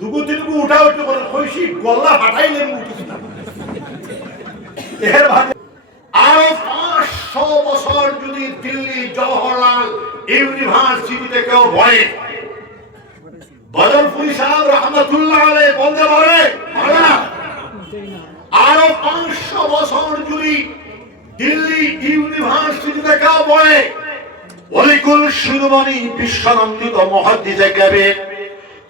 দুগু তিনগু উঠা উঠতে করে কইছি গলা ফাটাইলে উঠিস না। এর ভাগে আরো 500 বছর যদি দিল্লি জওহরলাল ইউনিভার্সিটিতে কেউ ভরে, বদলপুরি সাহেব রহমতুল্লাহ আলাইহি বলতে পারে না? আরো 500 বছর যদি দিল্লি ইউনিভার্সিটিতে কেউ ভরে, ওলিকুল শিরোমণি বিশ্বনন্দিত মুহাদ্দিসে কাবীর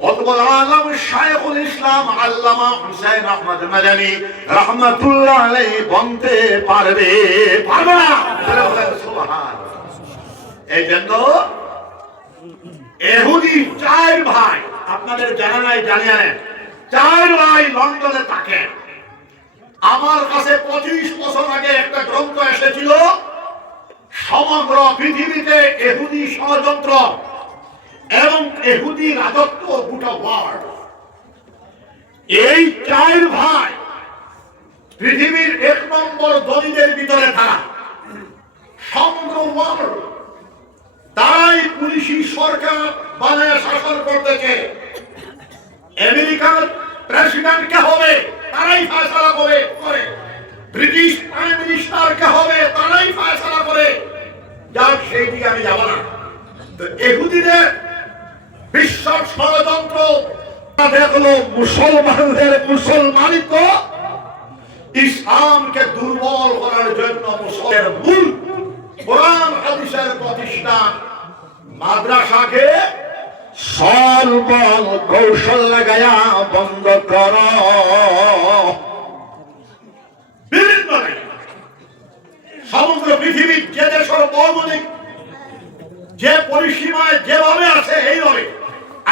অতবল আলম শাইখুল ইসলাম আল্লামা হুসাইন আহমদ মাদানী রাহমাতুল্লাহ আলাইহি বলতে পারবে না? সুবহানাল্লাহ। এই জন্য ইহুদি 4 ভাই, আপনাদের জানা নাই, জানেন 4 ভাই লন্ডনে থাকেন। আমার কাছে 25 বছর আগে একটা গ্রন্থ এসেছিল, সমগ্র পৃথিবীতে ইহুদি ষড়যন্ত্র এবং ইহুদি রাজত্ব গোটা ওয়ার্ল্ড। এই 4 ভাই পৃথিবীর 1 নম্বর দলিলের ভিতরে তারা সমগ্র ওয়ার্ল্ড, তারাই পুলিশি সরকার বানায় শাসন করতেছে। আমেরিকার প্রেসিডেন্ট কে হবে তারাই ফয়সালা করে, ব্রিটিশ প্রাইম মিনিস্টার কে হবে তারাই ফয়সালা করে। যার সেই দিকে আমি যাব না। তো ইহুদিদের বিশ্ব ষড়যন্ত্র দেখলো মুসলমানদের মুসলমানিত্ব ইসলামকে দুর্বল করার জন্য মুসলমানের মূল কোরআন হাদিসের প্রতিষ্ঠান মাদ্রাসাকে সর্বল কৌশল লাগায়া বন্ধ কর। বিভিন্ন সমগ্র পৃথিবীর যে দেশের ভৌগোলিক যে পরিসীমায় যেভাবে আছে এইভাবে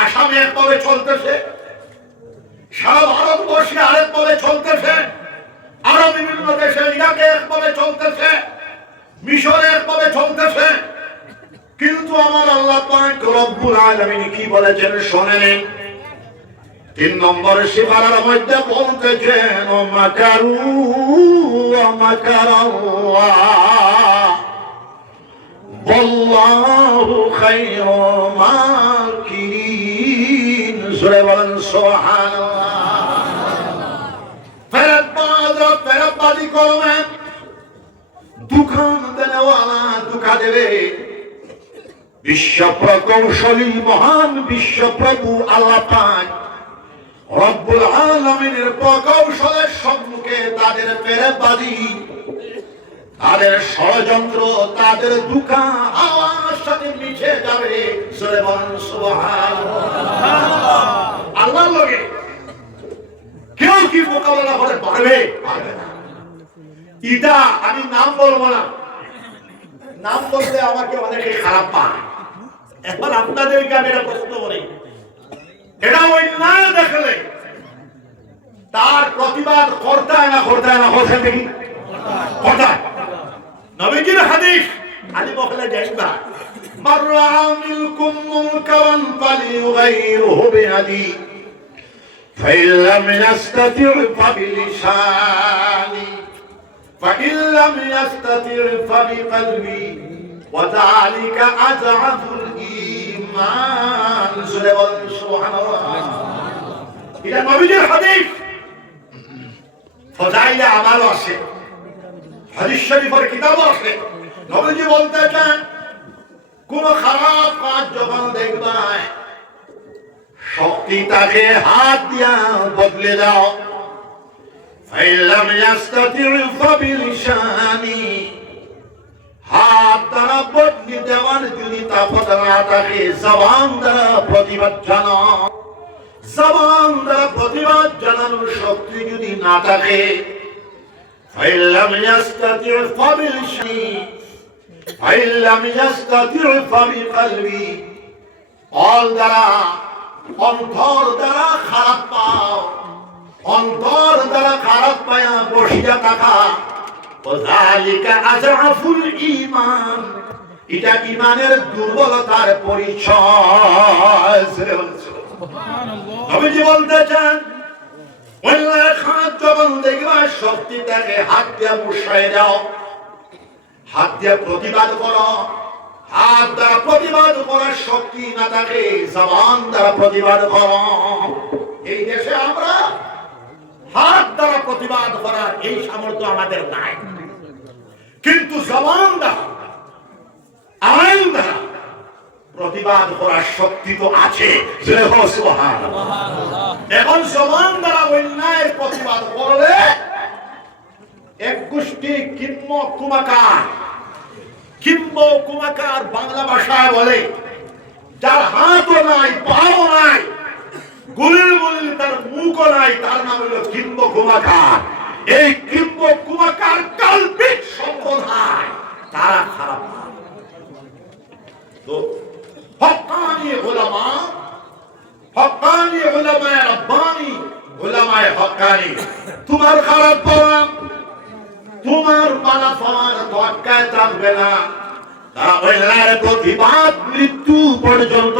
আসামে একভাবে চলতেছে, সারা ভারতবর্ষে আরেকভাবে চলতেছে, আরো বিভিন্ন দেশে ইরাকে একভাবে চলতেছে, মিশরে একভাবে চলতেছে। কিন্তু আমার আল্লাহ পাক রব্বুল আলামিন কি বলেছেন শুনেন। 3 নম্বরে সিফারার মধ্যে বলতেছেন ও মাকারু ওয়া মাকারাল্লাহ ওয়াল্লাহু খায়রুল মাকিরিন। সূরা বলেন সুবহানাল্লাহ। ফেরতবাজি করবেন, দুখান দেনেওয়ালা দুঃখা দেবে। বিশ্ব প্রকৌশলী মহান বিশ্বপ্রভু আল্লাহ পাক রব্বুল আলামিনের প্রকৌশলের সম্মুখে তাদের ফেরতবাজি, তাদের ষড়যন্ত্র, তাদের দুঃখা আওয়াজ সাথে মিশে যাবে। সূরা বলেন সুবহানাল্লাহ। আল্লাহর লগে কেউ কি মোকাবেলা করে পারবে? পারবে না। এটা আমি নাম বলবো না, নাম বললে আমাকে অনেকে খারাপ পায়। এখন আপনাদেরকে আমি একটা প্রশ্ন করি, এটা অন্যায় দেখলে তার প্রতিবাদ করতে না করতে দেখি কথা। নবীজির হাদিস আলী বকলে যাইবা মাররা মিনকুম মুনকারান ফালিয়ুগাইরুহু বিয়াদি ফাইন লাম ইয়াস্তাতি' ফাবিলিসানি ফাইন লাম ইয়াস্তাতি' ফাবিকলবি ওয়া যালিকা আযআফুল ঈমান। সুবহানাল্লাহ। এটা নবীজির হাদিস। ফজাইলে আমালও আছে, হাদিস শরীফের কিতাবও আছে। নবীজি বলতেছেন কোন খারাপ কাজ যখন দেখবা শক্তি তাকে হাত দিয়া বদলে দাও। ফাইলাম ইয়াস্তাতি'উ ফাবিলিসানি, হাত দ্বারা বদলে দেওয়ার যদি তাকত না থাকে জবান দ্বারা প্রতিবাদ জানাও। জবান দ্বারা প্রতিবাদ জানানোর শক্তি যদি না থাকে ফাইলাম ইয়াস্তাতি'উ ফাবিলিসানি ফাইলাম ইয়াস্তাতি'উ ফাবিকলবি, অল দ্বারা অন্তর দ্বারা খারাপ পাও, অন্তর দ্বারা খারাপ পায়া বসিয়া থাকা। ওয়াযালিকা আযআফুল ঈমান, এটা ঈমানের দুর্বলতার পরিচয়। সুবহানাল্লাহ। নবীজি বলতেছেন ওয়াল্লাহ খাত যখন দেখবা শক্তি থাকে হাত দিয়া বসায় দাও, হাত দিয়া প্রতিবাদ করো। হাত দ্বারা প্রতিবাদ করার শক্তি না থাকে জবান দ্বারা প্রতিবাদ করো। এই দেশে আমরা হাত দ্বারা প্রতিবাদ করার এই সামর্থ্য আমাদের নাই, কিন্তু জবান দ্বারা আইন দ্বারা প্রতিবাদ করার শক্তি তো আছে। এখন জবান দ্বারা অন্যায়ের প্রতিবাদ করলে এক গোষ্ঠী কুমাকার বাংলা ভাষায় বলে, যার হাতও নাই পাও নাই গুলির গুলি তার মুখও নাই, তার নাম হলো কিম্ব কুমাকার। এই কিম্ব কুমাকার কাল্পিক সম্প্রদায়, তারা খারাপ। তো হক্কানি উলামা, হক্কানি উলামায়ে রব্বানি, উলামায়ে হক্কানি, তোমার খারাপ পাওয়া, তোমার বালা পাওয়ার দরকার থাকবে না। তারা ওইলার প্রতিবাদ মৃত্যু পর্যন্ত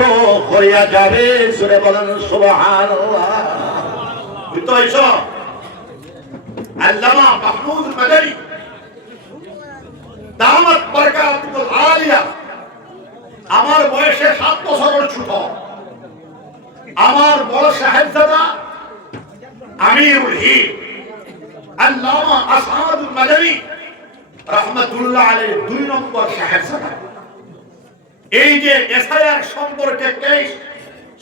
হইয়া যাবে। সুরে বলেন সুবহানাল্লাহ। বুঝতে পারছো? আল্লামা মাহমুদ মাদানী দামাত বরকাতুল আলিয়া আমার বয়সে 7 বছরের ছোট, আমার বড় সাহেবজাদা আমিরুল হিন্দ আল্লামা আসাদুল মাদানী রাহমাতুল্লাহ আলাইহি 2 নম্বর সাহেবজাদা। এই যে এসআইআর সম্পর্কে কেস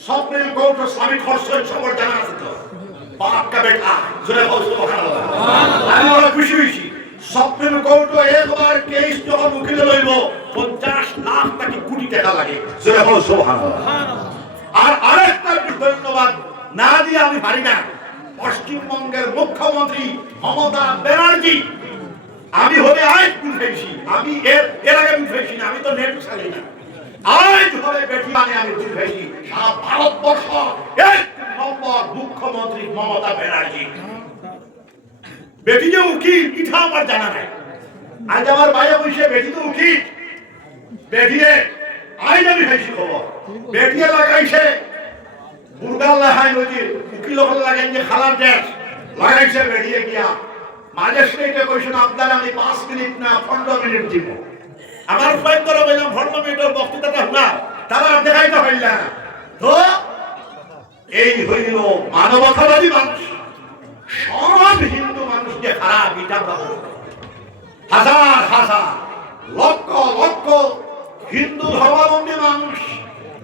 সুপ্রিম কোর্ট স্বামী খরচের খবর জানা আছে তো, বাপ কা বেটা জোরে বল সুবহানাল্লাহ। আমি বড় খুশি হইছি, সুপ্রিম কোর্ট একবার কেস যখন উকিলে লইব 50 লাখ টাকা কোটি টাকা লাগে। জোরে বল সুবহানাল্লাহ। আর আরেকটা ধন্যবাদ না দিয়ে আমি পারি না, পশ্চিমবঙ্গের মুখ্যমন্ত্রী মমতা ব্যানার্জি। আমি হলে আজ বুঝেছি, আমি এর আগে বুঝেছি না, আমি তো নেট চালাই না। আজ হলে বেটি মানে আমি বুঝেছি সারা ভারতবর্ষ 1 নম্বর মুখ্যমন্ত্রী মমতা ব্যানার্জি। বেটি যে উকিল এটা আমার জানা নাই। আজ আমার ভাইয়া বসে বেটি তো উকিল, বেটিয়ে আজ আমি হয়েছি খবর, বেটিয়ে লাগাইছে বুর্গাল লাগাই নদী উকিল লাগাই যে খালার দেশ লাগাইছে বেটিয়ে গিয়া ম্যাজিস্ট্রেটে কইছেন আপনার আমি 5 মিনিট না 15 মিনিট দিব। আমার ফাইন করে বললাম 15 মিনিটের বক্তৃতাটা না, তারা দেখাইতে পারল না। তো এই হইল মানবতাবাদী মানুষ। সব হিন্দু মানুষকে খারাপ এটা হাজার হাজার লক্ষ লক্ষ হিন্দু ধর্মাবলম্বী মানুষ,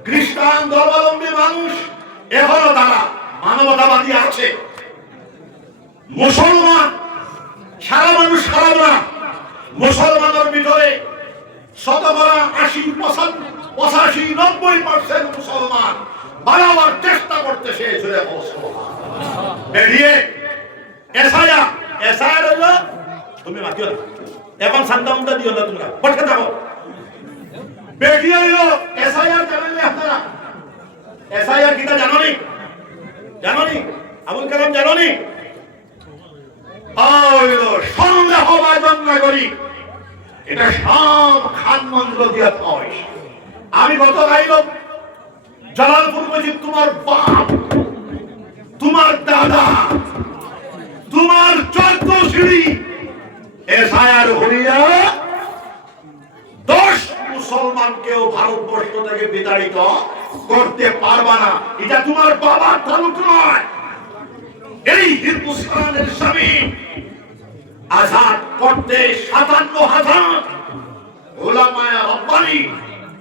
খ্রিস্টান ধর্মাবলম্বী মানুষ এখনো তারা মানবতাবাদী আছে। মুসলমান সারা মানুষ খারাপ না, মুসলমানের ভিতরে 80-85-90% মুসলমান বাড়াবার চেষ্টা করতেছে। বেরিয়ে এসআইআর হইল, তুমি মাতিও না এখন শান্তা দিও না, তোমরা বসে থাকো। বেরিয়ে হইল এসআইআর জানেন আপনারা? এসআইআর কিটা জানোনি? জানোনি? আবুল কালাম জানোনি? সন্দেহভাজন নাগরিক, এটা সব খানমন্ত্র দিয়া হয়। আমি গত গাইল জালালপুর মসজিদ, তোমার বাপ, তোমার দাদা, তোমার 14 সিঁড়ি এসআইআর হইয়া 10 মুসলমানকেও ভারতবর্ষ থেকে বিতাড়িত করতে পারবা না। এটা তোমার বাবার তালুক নয়। এই হিন্দুস্তানের জমিন আজাদ করতে 57,000 উলামায়ে রব্বানি,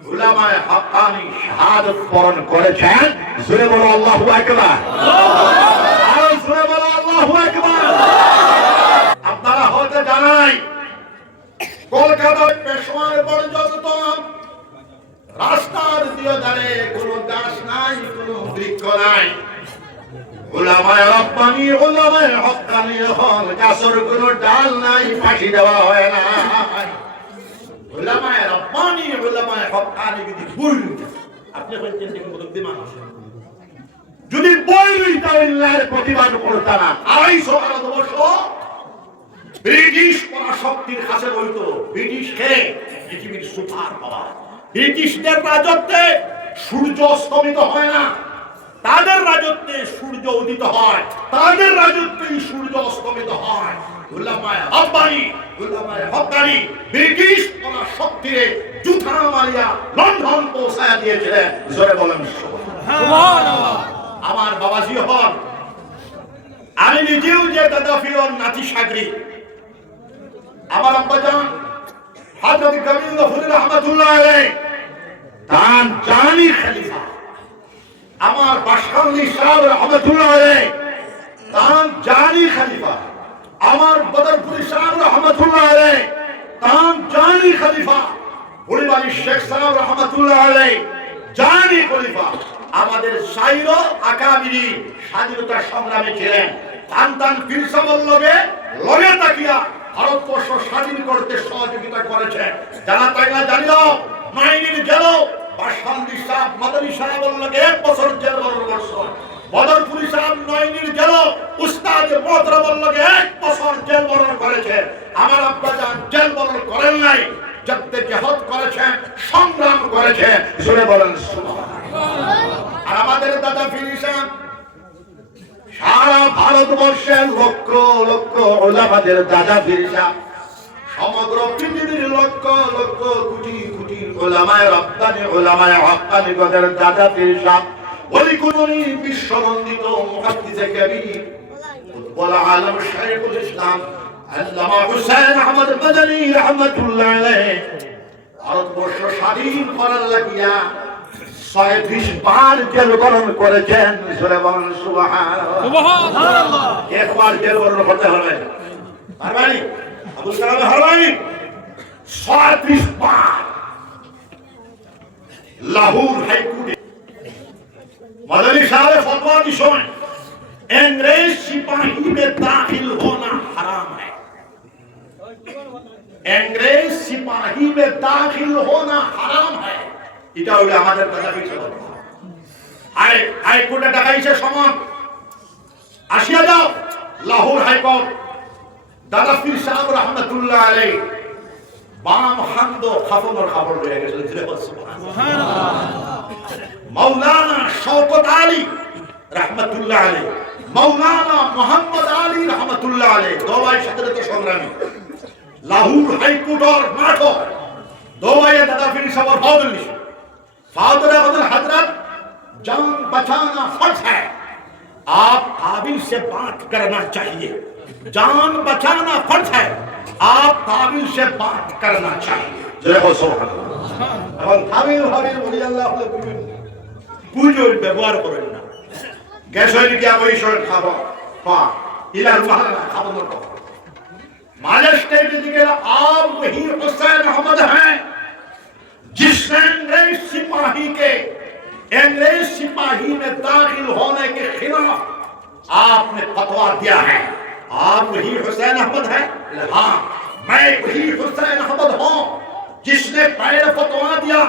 উলামায়ে হক্কানি শাহাদাত বরণ করেছেন। জোরে বলো আল্লাহু আকবার। আর জোরে বলো আল্লাহু আকবার। আপনারা হয়তো জানাই কলকাতার পেশোয়ার পর্যন্ত রাস্তার দিয়ে ধারে কোনো গাছ নাই, কোনো বৃক্ষ নাই। উলামায়ে রব্বানি, উলামায়ে হক্কানি হল গাছের কোনো ডাল নাই, ফাঁসি দেওয়া হয় না। উলামায়ে রব্বানি, উলামায়ে হক্কানি যদি বই, আপনি বলছেন যে মুরব্বি মানুষ যদি বই তাহলে প্রতিবাদ করতে না। 250 বছর ব্রিটিশ পরাশক্তির কাছে রইত। ব্রিটিশ কে পৃথিবীর সুপার পাওয়ার। ব্রিটিশদের রাজত্বে সূর্য অস্তমিত হয় না, তাদের রাজত্বে সূর্য উদিত হয়, তাদের রাজত্বেই সূর্য অস্তমিত হয়। উলামায়ে রব্বানি, উলামায়ে হক্কানি ব্রিটিশ পরাশক্তিরে জুতা মারিয়া লন্ডন পৌঁছায় দিয়েছিলেন। জোরে বলেন সুবহানাল্লাহ। আমার বাবাজি হন নিজেও যে দাদাফির নাতি সাগরি। আমার আব্বাজান হযরত কবির গফুর রহমাতুল্লাহ আলাইহি তান জানি খলিফা, আমার বাশখালী সাহেব রহমাতুল্লাহ আলাইহি তান জানি খলিফা, আমার বদরপুরি সাহেব রহমাতুল্লাহ আলাইহি তান জানি খলিফা, বুড়িবাড়ি শেখ সাহেব রহমাতুল্লাহ আলাইহি জানি খলিফা। আমাদের শাইর আকাবিরি স্বাধীনতা সংগ্রামী ছিলেন। তান তান পীর সাহেব লগে তাকিয়া ভারতবর্ষ স্বাধীন করতে সহযোগিতা করেছে। জানা তাই না জানিও মাইনির গেল বাশখালী সাহেব মাদানী সাহেব লগে 1 বছর জেল বরণ, বদরপুরি সাহেব নয়নির গেল উস্তাদ মোহতরম লগে 1 বছর জেল বরণ করেছে। আমার আব্বাজান জেল বরণ করেন নাই, যুদ্ধে জিহাদ করেছেন, সংগ্রাম করেছেন। জোরে বলেন সুবহানাল্লাহ। আর আমাদের দাদা পীর সাহেব সারা ভারতবর্ষের লক্ষ লক্ষ ওলামাদের দাদা পীর সাহেব, সমগ্র পৃথিবীর লক্ষ লক্ষ কোটি কোটি ওলামায়ে রব্বানি ওলামায়ে হক্কানি গদের দাদা পীর সাহেব, ওলি কুতুবি বিশ্ববন্দিত মুহাদ্দিসে কবির ফুটবল আলম শাইখুল ইসলাম আল্লামা হুসাইন আহমদ মাদানী রাহমাতুল্লাহ আলাইহি ভারতবর্ষ স্বাধীন করার লাগিয়া 36 বার জেল বরণ করেছেন। জোরে বলেন সুবহানাল্লাহ সুবহানাল্লাহ। একবার জেল বরণ করতে হবে পারবানি আবু সাহেব হারবানি 36 বার লাহোর হাইকোর্টে मदनी साहब फतवा की सुन, अंग्रेज सिपाही में दाखिल होना हराम है। अंग्रेज सिपाही में दाखिल होना हराम है। এটা হলো আমাদের দাদাফির সবক। হাইকোর্টে ডাকাইছে সমন, আসিয়া যাও লাহোর হাইকোর্ট। দাদাফির সাহেব রহমাতুল্লাহ আলাইহি বাম হান্দ খাফনের খবর হয়ে গেছে। সুবহানাল্লাহ। मौलाना शौकत आली रहमतुल्लाह अलैह, मौलाना मोहम्मद आली रहमतुल्लाह अलैह दो भाई স্বাধীনতা সংগ্রামী লাহোর হাইকোর্ট और माठो दो भाई दादाफिर साहब फाउदली फाउदर हजरत जान बचाना फर्ज है, आप काबिल से बात करना चाहिए। जान बचाना फर्ज है, आप काबिल से बात करना चाहिए। जय हो सुबहानाल्लाह। और काबिल काबिल वली अल्लाह পুজোর ব্যবহার করেন না। গ্যাস হয়ে গিয়ে ওই সর খাবো পা ইলার মাহানা খাবো না। महाराष्ट्र के आप वही हुसैन अहमद हैं जिसने अंग्रेज सिपाही में दाखिल होने के खिलाफ आपने फतवा दिया है। आप वही हुसैन अहमद हैं? हाँ, मैं वही हुसैन अहमद हूँ जिसने पहले फतवा दिया।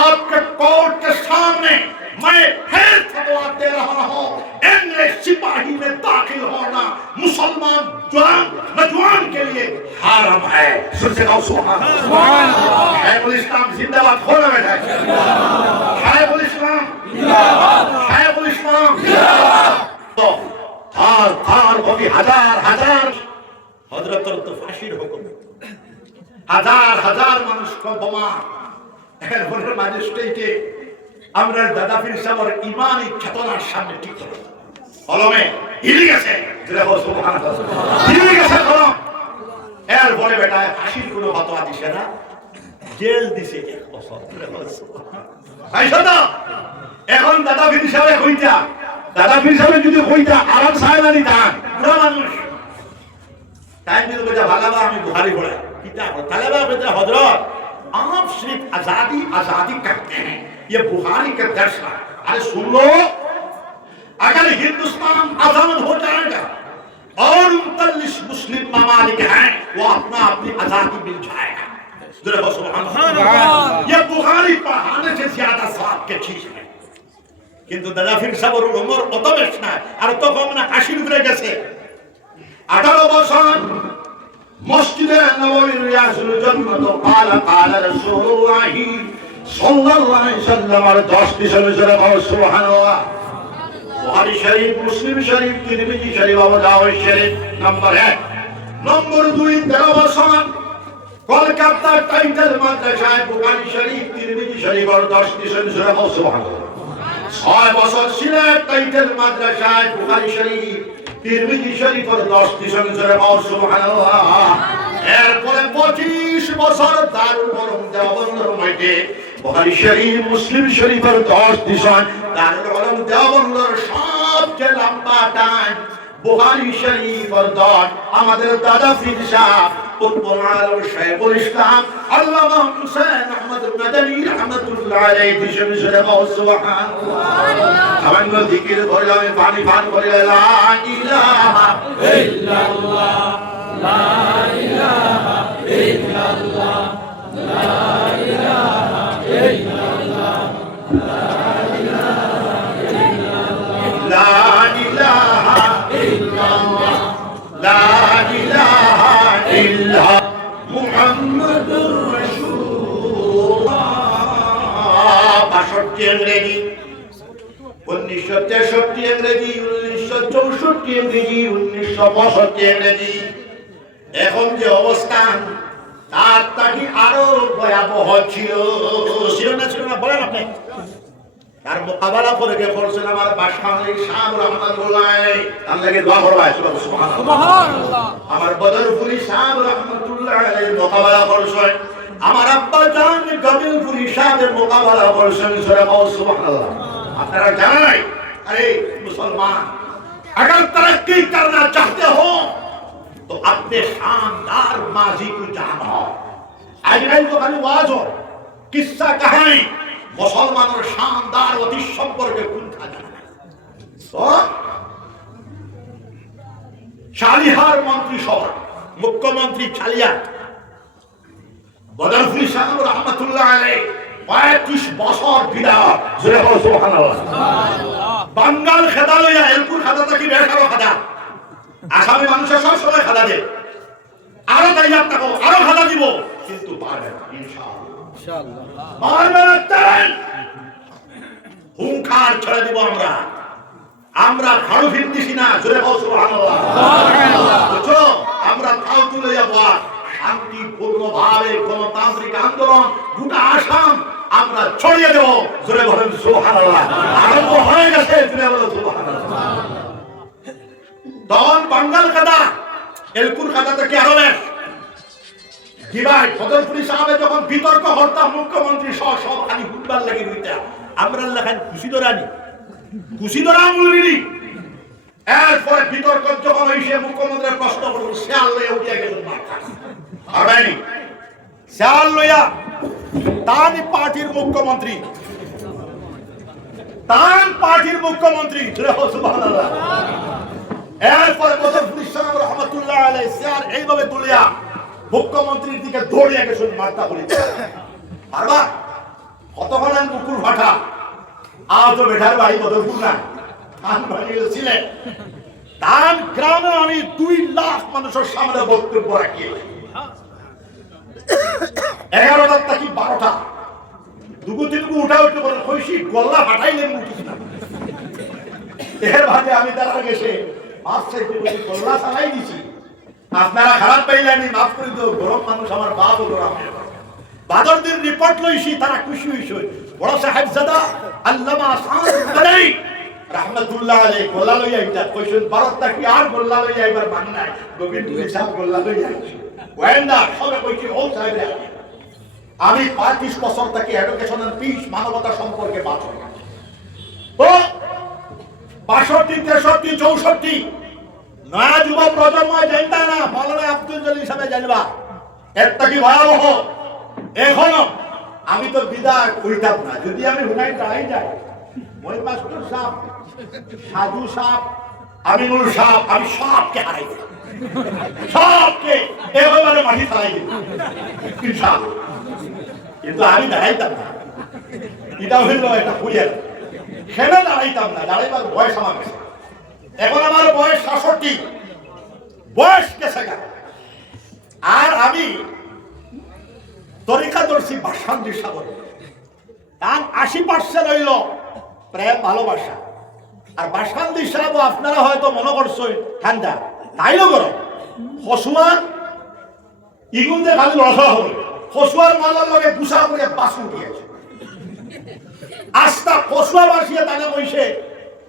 आपके कोर्ट के सामने मैं फिर फतवा दे रहा हूँ, अंग्रेज सिपाही में दाखिल होना मुसलमान नौजवान के लिए हराम है। सुन से कहो सुभान अल्लाह। शाइखुल इस्लाम जिंदाबाद खोला बैठा है। शाइखुल इस्लाम जिंदाबाद, शाइखुल इस्लाम जिंदाबाद। तो थार कभी हजार हजरत तो फांसीर हुक्म, हजार মানুষ को বোমা এরপরে ম্যাজিস্ট্রেটে আমরা দাদাফির সাহেবের ইমানি চেতনার সামনে ঠিক করে কলমে হিলে গেছে। দেখো সুবহানাল্লাহ, হিলে গেছে কলম। এরপরে বেটা ফাঁসির কোনো ফতোয়া দিছে না, জেল দিছে 1 বছর। আইছো তো এখন দাদাফির সাহেব কইতা, দাদাফির সাহেব যদি কইতা আরাম সাহেব আনি দান পুরো মানুষ টাইম দিল কইতা ভালাবা আমি বুখারী পড়া কিতাব তালেবা কইতা হযরত आप सिर्फ आजादी करते हैं, ये बुखारी का दर्श है। अरे सुन लो, अगर हिंदुस्तान आजाद हो जाएगा और 39 मुस्लिम ममालिक हैं, वो अपनी आजादी मिल जाएगा। ये बुखारी पढ़ाने से ज्यादा स्वाद की चीज है। किंतु दादाफिर साहब उमर অত বেশ না, আর তো কম না, 80 উপরে গেছে। 18 বছর مسجد النبوي رياض الجنة قال رسول الله صلى الله عليه وسلم আর 10 ডিসেম্বর সুবহানাল্লাহ। বুখারী শরীফ, মুসলিম শরীফ, তিরমিজি শরীফ, আবু দাউদ শরীফ নম্বর 1। নম্বর 2 13 বছর কলকাতা টাইটেল মাদ্রাসায় বুখারী শরীফ, তিরমিজি শরীফ আর 10 ডিসেম্বর সুবহানাল্লাহ। 6 বছর সিলেট টাইটেল মাদ্রাসায় বুখারী শরীফ, তিরমিজি শরীফের 10টি সংসারে সুবহানাল্লাহ। এরপরে 25 বছর দারুল উলুম দেওবন্দের মধ্যে বুখারী শরীফ, মুসলিম শরীফের 10টি সন দারুল উলুম দেওবন্দের সবচেয়ে লম্বা টাইম বুখারী শরীফের 10। আমাদের দাদা পীর সাহেব কুতুবুল আলম শাইখুল ইসলাম আল্লামা হুসাইন আহমদ মাদানী রাহমাতুল্লাহ আলাইহি বিশমিশরে সুবহানাল্লাহ। সামান্য জিকির করলে আমি পানি পান করে লা ইলাহা ইল্লাল্লাহ, লা ইলাহা ইল্লাল্লাহ, লা ইলাহা ইল্লাল্লাহ, লা ইলাহা ইল্লাল্লাহ, লা ইলাহা ইল্লাল্লাহ মুহাম্মাদুর রাসূলুল্লাহ। 62 ইংরেজি, 1963 ইংরেজি, 1964 ইংরেজি, 1965 ইংরেজি। এখন যে অবস্থান তার থেকে আরো ভয়াবহ ছিল না বলেন আপনি? তার মোকাবেলা করে করছেন আমার বাদশাহ শাহ রহমাতুল্লাহ আলাইহি। আল্লাহকে দোয়া করবা সুবহানাল্লাহ। আমার বদরপুরি শাহ রহমাতুল্লাহ আলাইহি মোকাবেলা করছেন, আমার আব্বা জান গাবিলপুরি শাহের মোকাবেলা করছেন সুবহানাল্লাহ। আপনারা জানেন নাই? अरे मुसलमान, अगर तरक्की करना चाहते हो तो अपने शानदार माजी को जानो। आज तो खाली वाज हो, किस्सा कहानी मुसलमानों शानदार অতীত সম্পর্কে কোনটা জানে? তো শালিহার মন্ত্রিসভা মুখ্যমন্ত্রী ছালিয়া বদরপুরি শাহ রহমাতুল্লাহ আলাইহি 35 বছর বিদায় সুবহানাল্লাহ। বাঙ্গাল খেদা লইয়া এলপুর খাদাটা কি বেকারো খাদা? আসামি মানুষের সব সময় খাদা দেয়, আরো তাই আপনাকে আরো খাদা দিব, কিন্তু পারবে না ইনশাআল্লাহ। পারবে না তাই হুঙ্কার ছেড়ে দিব আমরা। আমরা খাড়ু ফিরতেছি না, জোরে বল সুবহানাল্লাহ। বুঝছো, আমরা ফালতু লইয়া বল শান্তিপূর্ণ ভাবে গণতান্ত্রিক আন্দোলন গোটা আসাম আমরা ছড়িয়ে দেব, জোরে বলেন সুবহানাল্লাহ। আরম্ভ হয়ে গেছে, জোরে বলেন সুবহানাল্লাহ। তখন বাঙ্গাল কাদা এলকুর কাদা থেকে আরো বেশ দিবাই বদরপুরি সাহেব যখন বিতর্ক হরতাম মুখ্যমন্ত্রী সহ সব খালি হুটবার লাগে দিতে আমরা লেখেন খুশি ধরা মুলবিনি। এরপরে বিতর্ক যখন হইছে মুখ্যমন্ত্রীর প্রশ্ন করল, শেয়াল লইয়া উঠিয়া গেল মাথা আর বাইনি শেয়াল লইয়া তানি পার্টির মুখ্যমন্ত্রী সুবহানাল্লাহ। এরপরে বদরপুরি সাহেব রহমাতুল্লাহ আলাইহি শেয়াল এইভাবে তুলিয়া মুখ্যমন্ত্রীর দিকে দৌড়িয়া গেছেন মাথা বলি পারবা কতক্ষণ মুকুর ভাটা আজ তো বেটার বাড়ি বদরপুর না ধান বাড়িয়ে ছিলেন। ধান গ্রামে আমি 2 লাখ মানুষের সামনে বক্তব্য রাখি, 11টা থেকে 12টা দুগু তিনগু উঠা উঠে বলে কইছি গল্লা ফাটাইলেন উঠিস না। এর ভাগে আমি তারা গেছে মাছ চাইতে বলি গল্লা চালাই দিছি, আপনারা খারাপ পাইলেনি মাফ করে দিও। গরম মানুষ আমার বাপ ও গরম বাদর দিন রিপোর্ট লইছি, তারা খুশি হইছে। বড় সাহেবজাদা আল্লামা সানি রাহমাতুল্লাহ আলাইহি গোল্লা লইয়া আইতা কইছেন 12টা কি আর গোল্লা লইয়া আইবার মান নাই, গোবিন্দপুর সাহেব গোল্লা লইয়া আইছে। ওয়েন্ডা সবে কইছি ও সাহেব আমি 35 বছর থেকে এডুকেশনাল পিস মানবতা সম্পর্কে বাত করি। তো 62 63 64 নয়া যুব প্রজন্ম জানতা না, মাওলানা আব্দুল জলিল সাহেব জানবা একটা কি ভয়াবহ। এখনো আমি তো বিদায় কইতাম না, যদি আমি হুনাই দাঁড়াই যাই মই মাস্টার সাহেব সাধু সাহেব আমিনুল সাহেব আমি সবকে হারাই দিই, সবকে এভাবে মাটি ফেলাই দিই ইনশাআল্লাহ। কিন্তু আমি দাঁড়াইতাম না, এটা হইল একটা ভুলের সেটা দাঁড়াইতাম না, দাঁড়াইবার বয়স আমার গেছে। এখন আমার বয়স 66, বয়স গেছে গা। আর আমি তরিকাদর্শী বাসান্দির সাগর তার 80% হইল প্রেম ভালোবাসা। আর বাসান্দির সাহেব আপনারা হয়তো মনে করছেন ঠান্ডা, তাইও গরম। হসুয়ার ইগুনতে খালি রসা হবে, হসুয়ার মালার লগে গুছা করে বাসু দিয়েছে। আস্তা কসুয়া বাসিয়ে তাকে কইছে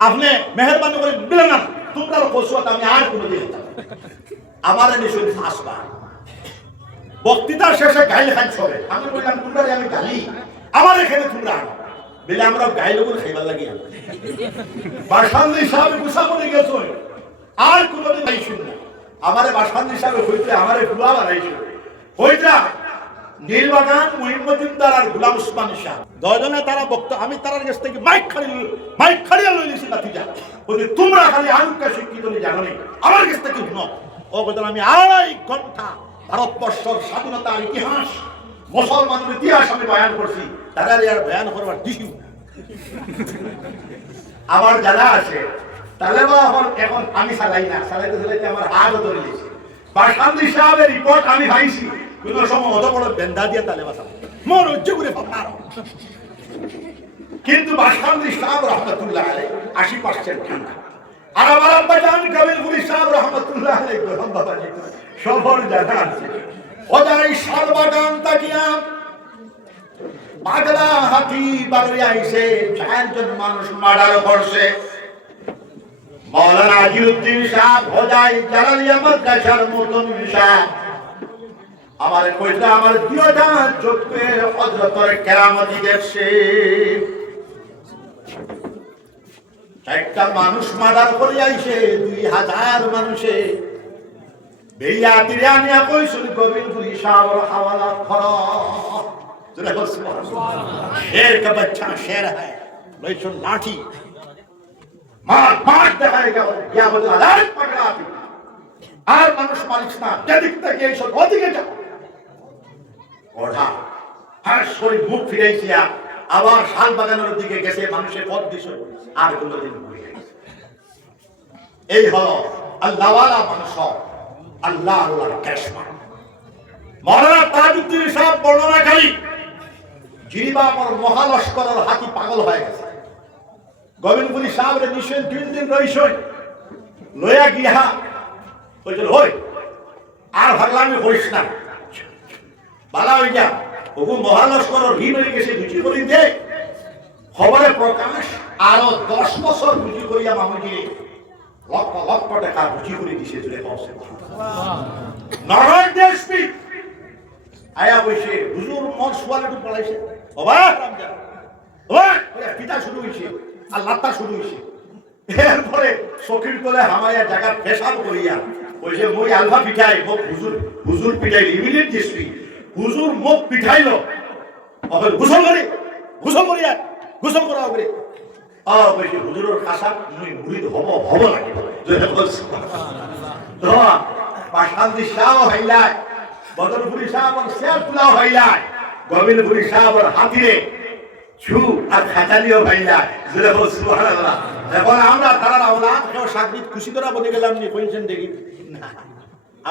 আপনি মেহরবানি করে দিলেন না, তোমরা কসুয়াত আমি আর কোনোদিন আমার নিশ্চয় আসবা বক্তৃতার শেষে গাইল খান সবে আমি বললাম তোমরা আমি গালি আমার এখানে তোমরা আনো বলে আমরা গাইল বলে খাইবার লাগি বাসান্দি সাহেব গুছা করে গেছো আর কোনোদিন আইসুন না আমারে বাসান্দি সাহেব হইতে আমারে ফুয়া বানাইছিল হইতা নীলবাগান মুহিম্মদিনদার আর গোলাম উসমান শাহ দুজনে তারা বক্তা আমি তারার কাছ থেকে মাইক খালি লই নিছি নাতিজা বলে তোমরা খালি আলুকা শিক্ষিত নি জানো নি আমার কাছ থেকে শুনো ও কথা আমি 2.5 ঘন্টা ভারতবর্ষের স্বাধীনতার ইতিহাস মুসলমানদের ইতিহাস আমি বয়ান করছি তারা আর বয়ান করবার দিছি আমার জানা আছে তালেবা এখন আমি চালাই না চালাইতে আমার হাত ধরে নিয়েছি বাসান্দি সাহেবের রিপোর্ট আমি পাইছি কোন সময় অত বড় বেন্দা দিয়ে তালেবা চালাই মোর উজ্জ করে ভাবনার কিন্তু বাসান্দি সাহেব রহমতুল্লাহ আলাইহি 80% ঠান্ডা আর আমার আব্বা জান কবিলপুরি সাহেব রহমতুল্লাহ আলাইহি বাবাজি সফর জানা আছে ওদাই শালবাগান তাকিয়া পাগলা হাতি বাড়ি আইছে 4 জন মানুষ মার্ডার করছে মাওলানা আজিউদ্দিন সাহেব হোজাই জালালিয়া মাদ্রাসার মতন সাহেব আমার কইটা আমার দিওটা চোখে হযরতের কেরামতি দেখছে একটা মানুষ মার্ডার করে আইছে 2000 মানুষে বেইয়া তিরানিয়া কইছিল গোবিন্দপুরি সাহেব হাওয়ালা খরা জোরে বল সুবহানাল্লাহ শের কা বাচ্চা শের है লইছো লাঠি মার দেখায়গা ইয়া বলে আলাদ পাগলাতি আর মানুষ মালিক না যেদিক থেকে এইসব ওদিকে যাও ওঠা আর শরীর মুখ ফিরাইছিয়া আবার শাল বাগানের দিকে গেছে মানুষের পথ দিছে আর কোনদিন ঘুরে গেছে এই হলো আল্লাহওয়ালা মানুষ আল্লাহর কাশমা মাওলানা তাজউদ্দিন সাহেব বর্ণনাকারী জিরিবা আমার মহালস্করের হাতি পাগল হয়ে গেছে গোবিন্দপুরি সাহেবের নিশ্চয় 3 দিন রইছই লয়া গিয়া কইছিল ওই আর ভাগলামি করিস না বালা হই যা ওগো মহালস্করের হিন হয়ে গেছে দুটি করে দে খবরে প্রকাশ আরো 10 বছর দুটি করিয়া মামুজি লক্ষ লক্ষ টাকা দুটি করে দিছে জুড়ে বসে নারায়ণ দেশপি আয়া বসে হুজুর মন সোয়ালে তো পড়াইছে বাবা রামজান ওই পিতা শুরু হইছে আর লাত্তা শুরু হইছে এরপরে সকির কোলে হামায়া জায়গা পেশাব করিয়া ওই যে মই আলফা পিঠাই মুখ হুজুর পিঠাই ইমিডিয়েট দেশপি হুজুর মুখ পিঠাইলো আবার গোসল করিয়া গোসল করা হবে বসে হুজুরের কাছা মুই মুরিদ হব লাগে যেটা বলছি তো বাসান্দি শাহ হইলাই বদরপুরি সাহেব শেরপুলা হইলাই গোবিন্দপুরি সাহেব হাতিরে ছু আর খাতালিও হইলাই যেটা বলছি সুবহানাল্লাহ এখন আমরা তারার আওলাদ কেউ সাকরিত খুশি করা বলে গেলাম নি কইছেন দেখি না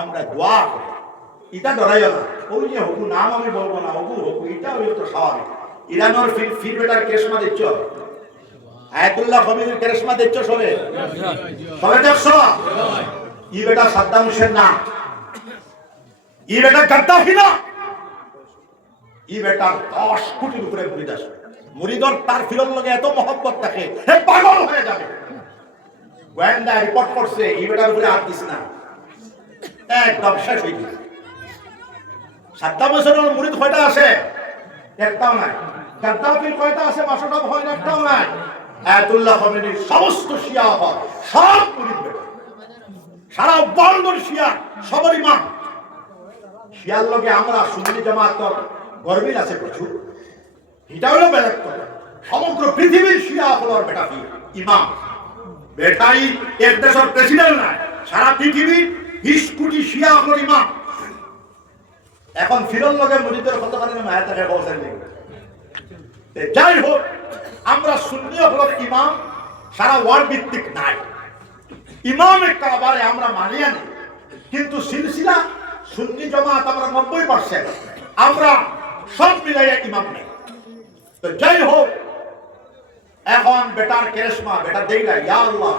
আমরা দোয়া এটা ডরাইও না ওই যে হকু নাম আমি বলবো না হকু এটা ওই তো স্বাভাবিক ইরানোর ফির বেটার কেসমা দিচ্ছ আয়াতুল্লাহ খমিদের কেসমা দিচ্ছ সবে দেখছো ই বেটা সাদ্দাম হোসেন না ই বেটা গাদ্দাফি না ই বেটা 10 কোটির উপরে মুরিদ আছে মুরিদর তার ফিরল লগে এত মহব্বত থাকে হে পাগল হয়ে যাবে গোয়েন্দা রিপোর্ট করছে ই বেটার উপরে হাত দিস না একদম শেষ হয়ে গেছে সাদ্দাম হোসেনের মুরিদ কয়টা আছে একটাও নাই গাদ্দাফির কয়টা আছে 500টা হয় না একটাও নাই আয়াতুল্লাহ খমেনির সমস্ত শিয়া হয় সব মুরিদ বেটা সারা ওয়ার্ল্ডের শিয়া সবার ইমাম শিয়ার লগে আমরা সুন্নি জামাত গর্বিল আছে প্রচুর এটা হলো বেলেগ কথা সমগ্র পৃথিবীর শিয়া হলোর বেটা ইমাম বেটাই এক দেশের প্রেসিডেন্ট না সারা পৃথিবীর 20 কোটি শিয়া হলোর ইমাম এখন ফিরল লগে মুরিদের কতখানি মায়া থাকে বলছেন যাই হোক আমরা সুন্নি হলোর ইমাম সারা ওয়ার্ল্ড ভিত্তিক নাই ইমাম কাবারে আমরা মানিয়া নেই কিন্তু সিলসিলা সুন্নি জামাত আমরা 90% আমরা সব মিলাইয়া ইমাম নেই তো যাই হোক এখন বেটার কেরেশমা বেটা দেই না ইয়া আল্লাহ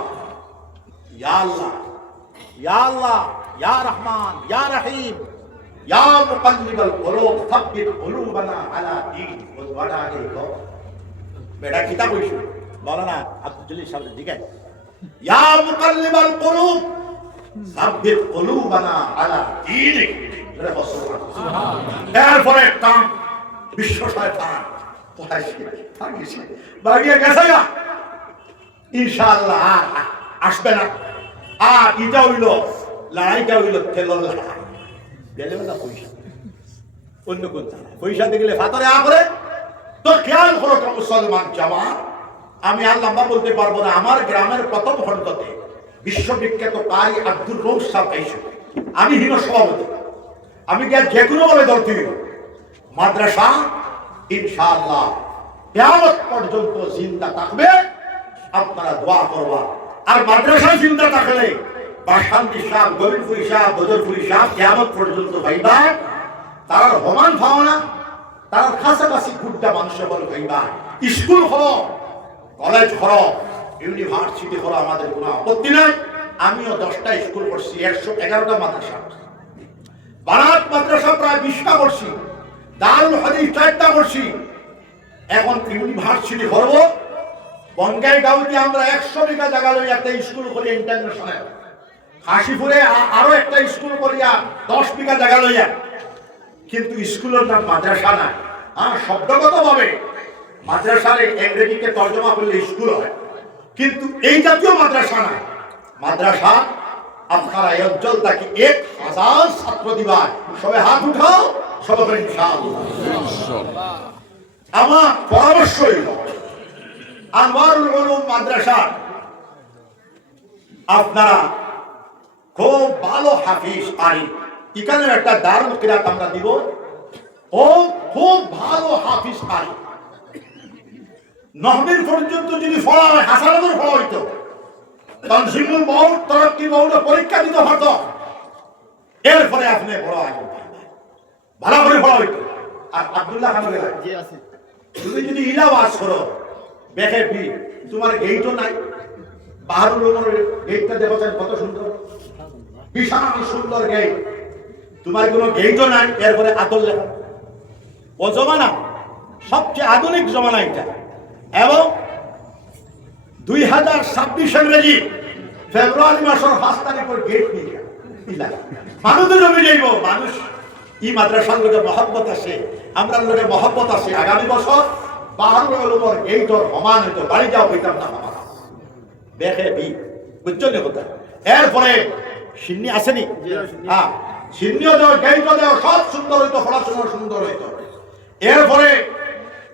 ইয়া আল্লাহ ইয়া আল্লাহ ইয়া রহমান ইয়া রহিম ইয়া মুকাল্লিবাল কুলুব সাব্বিত কুলুবানা আলা দীন ওয়াদা আলাইহি বেটা কিতাব হইছে মাওলানা আব্দুল জলিল সাহেব দিকে ইয়া মুকাল্লিবাল কুলুব সাব্বিত কুলুবানা আলা দীনিক। এরপরে টান বিশ্ব শয়তান বাগিয়ে গেছে না, ইনশাআল্লাহ আসবে না। আর এটা হইল লড়াইটা হইল তেল গেলে না পয়সা, অন্য কোন পয়সা দেখলে ফাতরে করে। তো খেয়াল করো মুসলমান জামাত, আমি আর লম্বা বলতে পারবো না। আমার গ্রামের প্রথম খণ্ডতে বিশ্ববিখ্যাত কারি আব্দুর রৌফ সাহেব আইসে, আমি হীন সভাপতি, আমি গিয়ে যে কোনো ভাবে দল থেকে মাদ্রাসা ইনশাআল্লাহ কিয়ামত পর্যন্ত জিন্দা থাকবে, আপনারা দোয়া করবা। আর মাদ্রাসা জিন্দা থাকলে বাসান্তি সাহেব, গোবিন্দপুরি সাহেব, বদরপুরি সাহেব কিয়ামত পর্যন্ত ভাইবা তার সমান ভাবনা, তার কাছাকাছি গুড্ডা মানুষ বল ভাইবা। স্কুল হলো, কলেজ হলো, ইউনিভার্সিটি হলো, আমাদের কোনো আপত্তি নাই। আমিও 10টা স্কুল করছি, 111টা মাদ্রাসা, বারাত মাদ্রাসা প্রায় 20টা করছি, দারুল হাদিস 4টা করছি। এখন ইউনিভার্সিটি করবো। বনগাই গাঁওতে আমরা 100 বিঘা জায়গা লই একটা স্কুল করি ইন্টারন্যাশনাল। হাসিপুরে আরো একটা স্কুল করিয়া 10 বিঘা জায়গা লইয়া, কিন্তু স্কুলের নাম মাদ্রাসা না। শব্দগত ভাবে মাদ্রাসার ইংরেজিতে তর্জমা করলে স্কুল হয়, কিন্তু এই জাতীয় মাদ্রাসা না। মাদ্রাসা আপনারা এই অঞ্চল থেকে 1000 ছাত্র দিবার, সবে হাত উঠাও, সবে ইনশাআল্লাহ। আমার পরামর্শ হইল আনোয়ারুল উলুম মাদ্রাসা আপনারা খুব ভালো হাফিজ আনি, এখানে একটা দারুল কিরাত আমরা দিব। ও খুব ভালো হাফিজ আনি, নহবীর পর্যন্ত যদি ফলা হয়, হাসানাদের ফলা হইতো, তানজিমুল মউত তরক্কি মউত পরীক্ষা দিতে হতো। এরপরে আপনি বড় আগে ভালো করে ফলা হইতো। আর আব্দুল্লাহ খান জি আছে, তুমি যদি ইলাওয়াজ করো দেখে বি, তোমার গেটও নাই। বাহারুল উমরের গেটটা দেখছেন কত সুন্দর, বিশাল সুন্দর গেট, তোমার কোনো গেটও নাই। এরপরে আতল লেখা, ও জমানা সবচেয়ে আধুনিক জমানা এটা। এবং 2026 ইংরেজি ফেব্রুয়ারি মাসের 5 তারিখ গেট নিয়ে মানুষ জমি যাইব। মানুষ ই মাদ্রাসার লোকে মহব্বত আছে, আমরা লোকে মহব্বত আছে। আগামী বছর বাহারুল উলুমের গেটর সমান হইতো, বাড়ি যাও হইতাম না আমার দেখে বি, বুঝছো নি কথা। এরপরে সিন্নি আসেনি, হ্যাঁ সিন্নিও দেও, গেটও দেও, সব সুন্দর হইতো, পড়াশোনা সুন্দর হইতো। এরপরে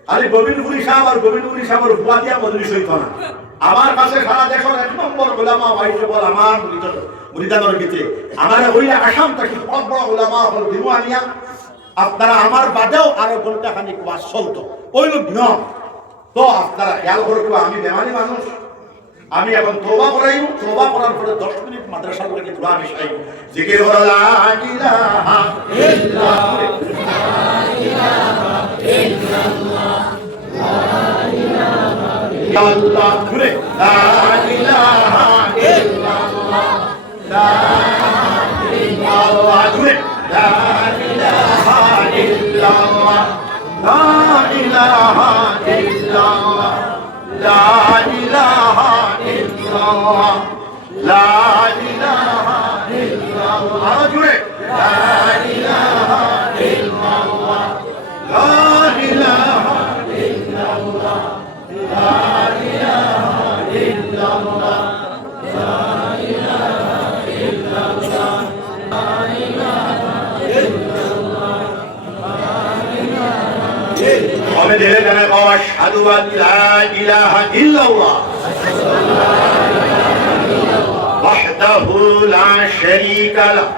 খালি গোবিন্দপুরি সাহেব আর গোবিন্দপুরি সাহেবের ভুয়া দিয়া মজলিস হইতো না। আমার কাছে সারা দেশের 1 নম্বর ওলামা ভাই সকল আমার মুরিদানের ভিতরে, আমার ওই আসাম থেকে বড় বড় ওলামা হল দিওয়ানিয়া। আপনারা আমার বাদেও আরো ঘন্টা খানিক ওয়াজ চলতো, ওই নিয়ম। তো আপনারা খেয়াল করবো, আমি বেমানি মানুষ, আমি এখন তওবা করাই, তওবা করার পরে 10 মিনিট মাদ্রাসার লোকে দোয়া মিশাই, জিকির লা ইলাহা ইল্লাল্লাহ, লা ইলাহা ইল্লাল্লাহ, লা ইলাহা ইল্লাল্লাহ, লা ইলাহা ইল্লাল্লাহ, লা ইলাহা ইল্লাল্লাহ, লা ইলাহা ইল্লাল্লাহ, লা ইলাহা ইল্লাল্লাহ, লা ইলাহা ইল্লাল্লাহ, আরো জোরে, লা ইলাহা ইল্লাল্লাহ, লা ইলাহা ইল্লাল্লাহ, লা ইলাহা ইল্লাল্লাহ, লা ইলাহা ইল্লাল্লাহ, লা ইলাহা ইল্লাল্লাহ, লা ইলাহা ইল্লাল্লাহ। আমি ধীরে ধীরে কও আশহাদু আল্লা ইলাহা ইল্লাল্লাহ ওয়াহদাহু লা শারীকা লাহু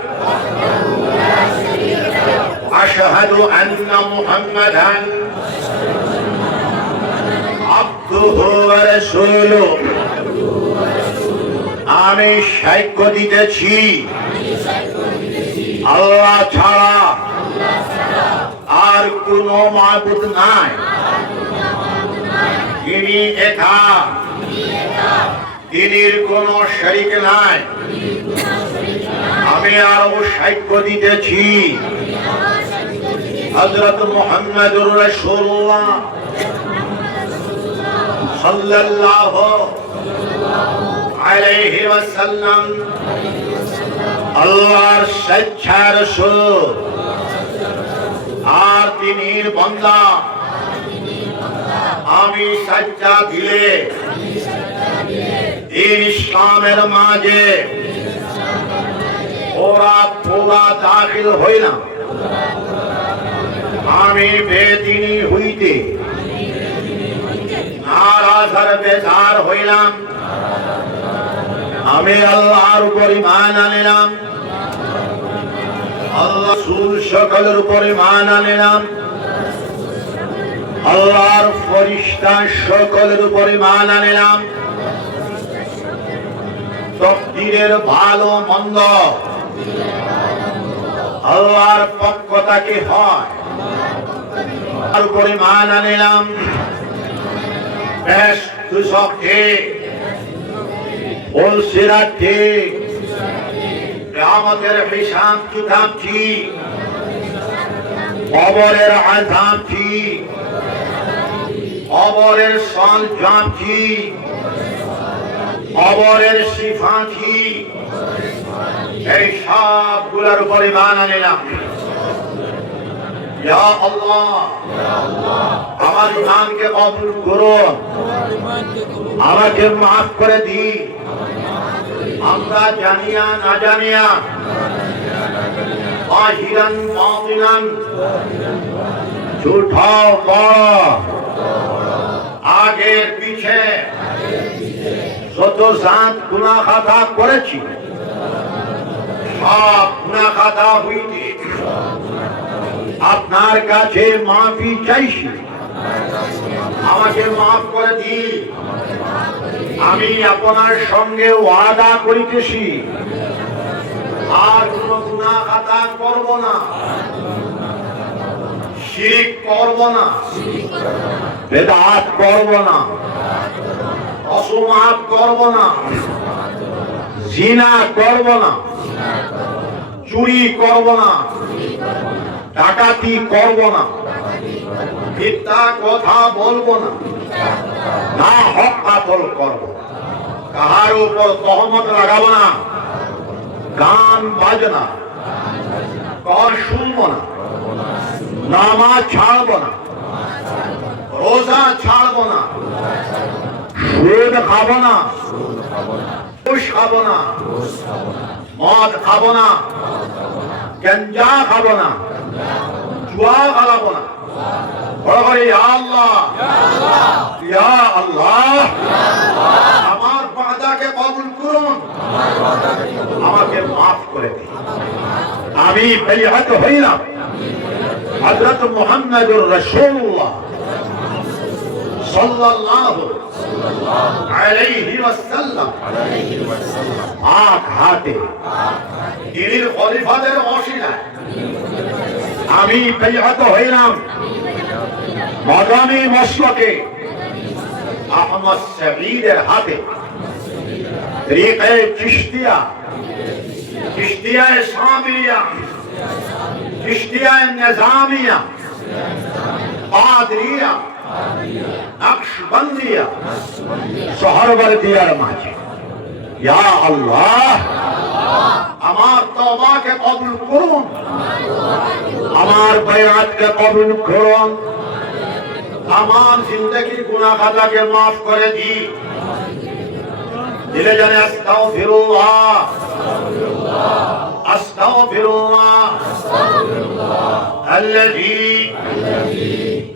আশহাদু আন্না মুহাম্মাদান আবদুহু ওয়া রাসূলুহু। আমি সাক্ষ্য দিতেছি আল্লাহ ছাড়া আর কোনো মাবুদ নাই, তিনি একা, তিনির কোনো শরীক নাই। আমি আরো সাক্ষ্য দিতেছি হযরত মুহাম্মদুর রাসূলুল্লাহ সাল্লাল্লাহু আলাইহি ওয়াসাল্লাম আল্লাহর স্বেচ্ছার রাসূল আর তিনি বান্দা। আমি সাজ্জা দিলে দিন ইসলামের মাঝে ওরা পুরা দাখিল হইলাম। আমি বেদিনী হইতে নারাজ আর বেজার হইলাম। আমি আল্লাহর উপর ঈমান আনলাম, আল্লাহ রাসূল সকলের উপর ঈমান আনলাম, আল্লাহর ফেরেশতা সকলের উপর ঈমান আনলাম। তাকদীরের ভালো মন্দ আল্লাহর পক্ষ থেকে হয়, তার উপর ঈমান আনলাম। বেশ দুজক ঠিক, ওল সিরাত ঠিক, কিয়ামতের হিসাব কিতাব ঠিক, কবরের আযাব ঠিক, কবরের সলজাম ঠিক, কবরের শিফা ঠিক, এই সবগুলোর উপর ঈমান আনলাম। ইয়া আল্লাহ, আমার ঈমানকে কবুল করুন, আমাকে মাফ করে দিন। আমরা জানিয়া না জানিয়া, জাহিরান বাতিনান, ছোট বড়, আগের পিছে যত জাত গুনাহ খাতা করেছি, সব গুনাহ খাতা হইতে আপনার কাছে মাফি চাইছি। আমাকে মাফ করে দিন। আমি আপনার সঙ্গে ওয়াদা করিতেছি আর কোন গুনাহ খাতা করব না, শিরক করব না, বেদাত করব না, অসমাপ করব না, জিনা করব না, চুরি করব না, ডাকাতি করব না, মিথ্যা কথা বলবো না, না হক বাতল করব, কাহার উপর তহমত লাগাবো না, গান বাজনা কর শুনবো না, নামাজ ছাড়বো না, রোজা ছাড়বো না, সুদ খাবো না, ঘুষ খাবো না, মদ খাবো না, গাঁজা খাবো না, জুয়া খেলাবো না। ইয়া আল্লাহ, ইয়া আল্লাহ, আমার ওয়াদাকে কবুল করুন, আমাকে মাফ করে দিন। আমি বাইআত হইলাম হযরত মুহাম্মদুর রাসূলুল্লাহ সাল্লাল্লাহু আলাইহি ওয়াসাল্লাম পাক হাতে দিনের খলিফাদের ওসিলায় আমি বাইআত হইলাম মাদানী মসলকে আহমদ শহীদের হাতে। তরিকে চিশতিয়া, চিশতিয়ায়ে সাবিরিয়া, চিশতিয়ায়ে নিজামিয়া, কাদরিয়া, নকশবন্দিয়া, সোহরওয়ার্দিয়ার মাঝে। ইয়া আল্লাহ, আমার তওবাকে কবুল করুন, আমার বাইআতকে কবুল করুন, আমার জিন্দগির গুনাহ খাতাকে মাফ করে দিন। দিলে জানে আস্তাগফিরুল্লাহ, আস্তাগফিরুল্লাহ আল্লাযী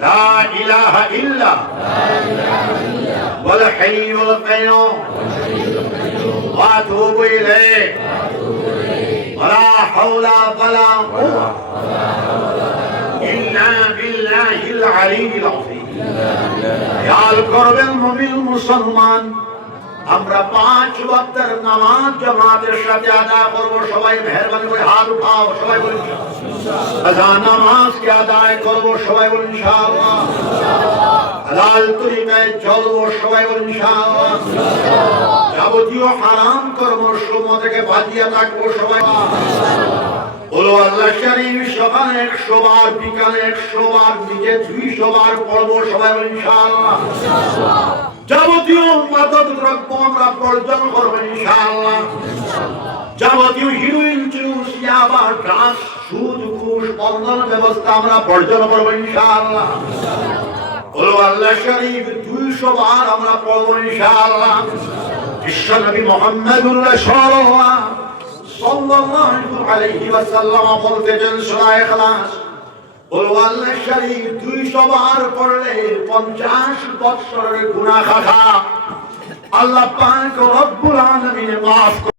লা ইলাহা ইল্লা ওয়াল হাইয়ুল কাইয়্যুম ওয়া আতুবু ইলাইহি ওয়ালা হাওলা ওয়ালা কুওয়াতা ইল্লা বিল্লাহিল আলিয়্যিল আযীম। খেয়াল করবেন মুমিন মুসলমান, আমরা 5 ওয়াক্তের নামাজ জামাতের সাথে আদায় করব। সবাই মেহেরবানি করে হাত উঠাও, সবাই বলুন ইনশাআল্লাহ। আযান নামাজকে আদায় করব, সবাই বলুন ইনশাআল্লাহ। হালাল তরিকায় চলব, সবাই বলুন ইনশাআল্লাহ। যাবতীয় হারাম কর্ম সমূহ থেকে বাঁচিয়ে থাকবো, সবাই। বলো আল্লাহ শরীফ সকালে 100 বার, বিকালে 100 বার, নিচে 200 বার পড়বো সবাই ইনশাআল্লাহ। যাবতীয় মাদক দ্রব্য আমরা বর্জন করবো ইনশাআল্লাহ। যাবতীয় হিরোইন, জুস, ইয়াবা, ড্রাগস, সুদ, ঘুষ, বন্ধন ব্যবস্থা আমরা বর্জন করবো ইনশাআল্লাহ। বলো আল্লাহ শরীফ 200 বার আমরা পড়বো ইনশাআল্লাহ। বিশ্বনবী মুহাম্মদুর রাসূলুল্লাহ সাল্লাল্লাহু আলাইহি ওয়াসাল্লাম বলতেছেন সূরা ইখলাস, বলো আল্লাহ শরীফ 200 বার পড়লে 50 বছরের গুনাহ খাতা আল্লাহ পাক রব্বুল আলামিন মাফ